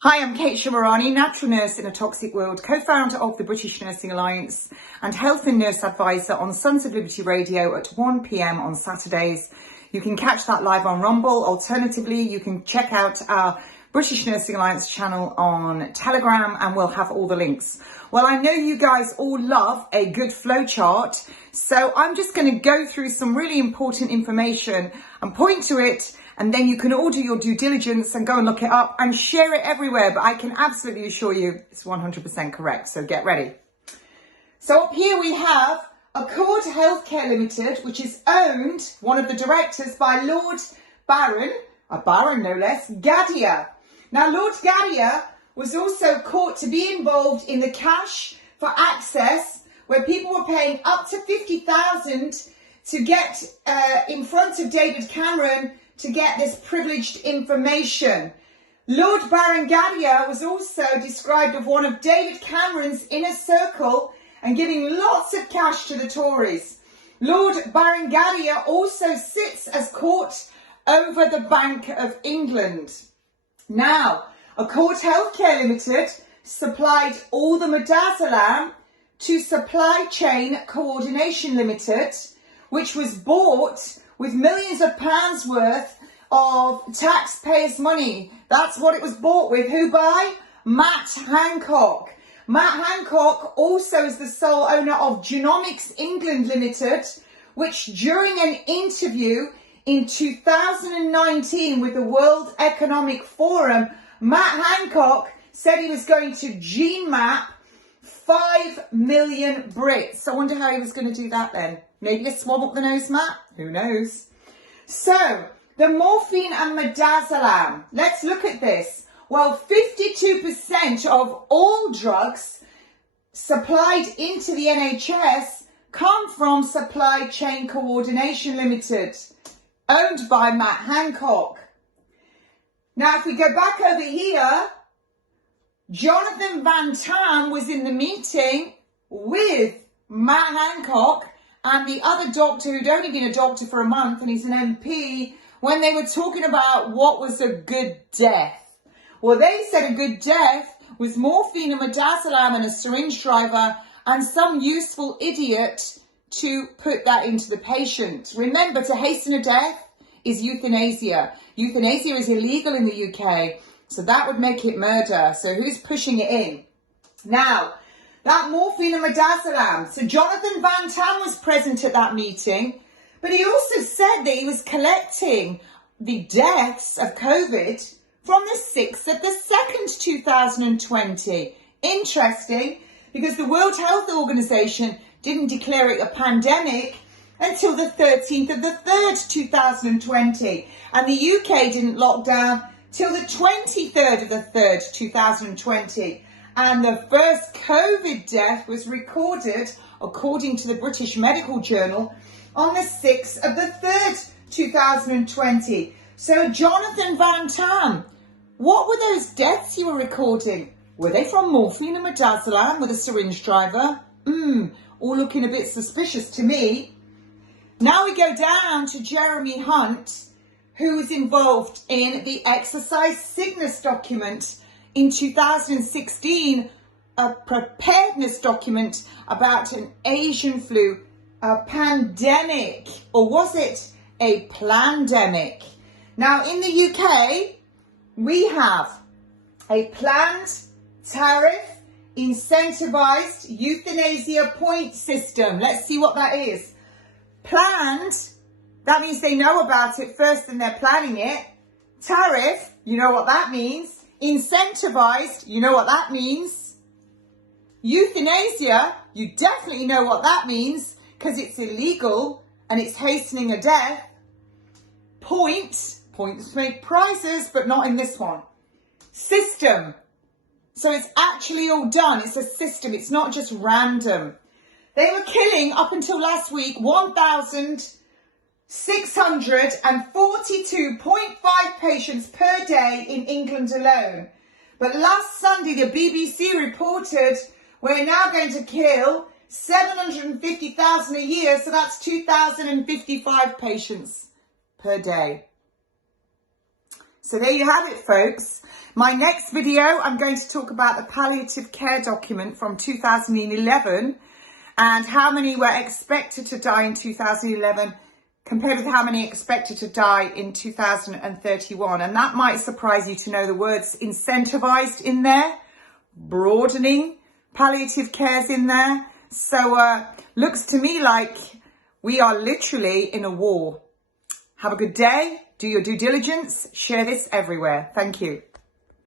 Hi, I'm Kate Shamarani, natural nurse in a toxic world, co-founder of the British Nursing Alliance and health and nurse advisor on Sons of Liberty Radio at 1 p.m. on Saturdays. You can catch that live on Rumble. Alternatively, you can check out our British Nursing Alliance channel on Telegram and we'll have all the links. Well, I know you guys all love a good flowchart, so I'm just going to go through some really important information and point to it, and then you can all do your due diligence and go and look it up and share it everywhere. But I can absolutely assure you it's 100% correct, so get ready. So up here we have Accord Healthcare Limited, which is owned, one of the directors, by Lord Baron, a baron no less, Gaddia. Now, Lord Gaddia was also caught to be involved in the cash for access, where people were paying up to 50,000 to get in front of David Cameron to get this privileged information. Lord Baron Gaddia was also described as one of David Cameron's inner circle and giving lots of cash to the Tories. Lord Baron Gaddia also sits as court over the Bank of England. Now, Accord Healthcare Limited supplied all the midazolam to Supply Chain Coordination Limited, which was bought with millions of pounds worth of taxpayers' money. That's what it was bought with. Who by? Matt Hancock. Matt Hancock also is the sole owner of Genomics England Limited, which during an interview in 2019 with the World Economic Forum, Matt Hancock said he was going to gene map 5 million Brits. I wonder how he was going to do that then. Maybe a swab up the nose map? Who knows? So, the morphine and midazolam. Let's look at this. Well, 52% of all drugs supplied into the NHS come from Supply Chain Coordination Limited, owned by Matt Hancock. Now, if we go back over here, Jonathan Van Tam was in the meeting with Matt Hancock and the other doctor who'd only been a doctor for a month, and he's an MP, when they were talking about what was a good death. Well, they said a good death was morphine and midazolam and a syringe driver and some useful idiot to put that into the patient. Remember, to hasten a death is euthanasia. Euthanasia is illegal in the UK, so that would make it murder. So who's pushing it in? Now, that morphine and midazolam. So Jonathan Van Tam was present at that meeting, but he also said that he was collecting the deaths of COVID from the 6th of the 2nd, 2020. Interesting, because the World Health Organization didn't declare it a pandemic until the 13th of the 3rd, 2020. And the UK didn't lock down till the 23rd of the 3rd, 2020. And the first COVID death was recorded, according to the British Medical Journal, on the 6th of the 3rd, 2020. So Jonathan Van Tam, what were those deaths you were recording? Were they from morphine and midazolam with a syringe driver? All looking a bit suspicious to me. Now we go down to Jeremy Hunt, who was involved in the exercise Cygnus document in 2016, a preparedness document about an Asian flu, a pandemic, or was it a plandemic? Now in the UK, we have a planned tariff incentivized euthanasia point system. Let's see what that is. Planned, that means they know about it first and they're planning it. Tariff, you know what that means. Incentivized, you know what that means. Euthanasia, you definitely know what that means because it's illegal and it's hastening a death. Points make prizes, but not in this one. System. So it's actually all done. It's a system. It's not just random. They were killing, up until last week, 1,642.5 patients per day in England alone. But last Sunday, the BBC reported we're now going to kill 750,000 a year, so that's 2,055 patients per day. So there you have it, folks. My next video, I'm going to talk about the palliative care document from 2011 and how many were expected to die in 2011 compared with how many expected to die in 2031. And that might surprise you to know the words incentivised in there, broadening palliative care's in there. So looks to me like we are literally in a war. Have a good day. Do your due diligence. Share this everywhere. Thank you.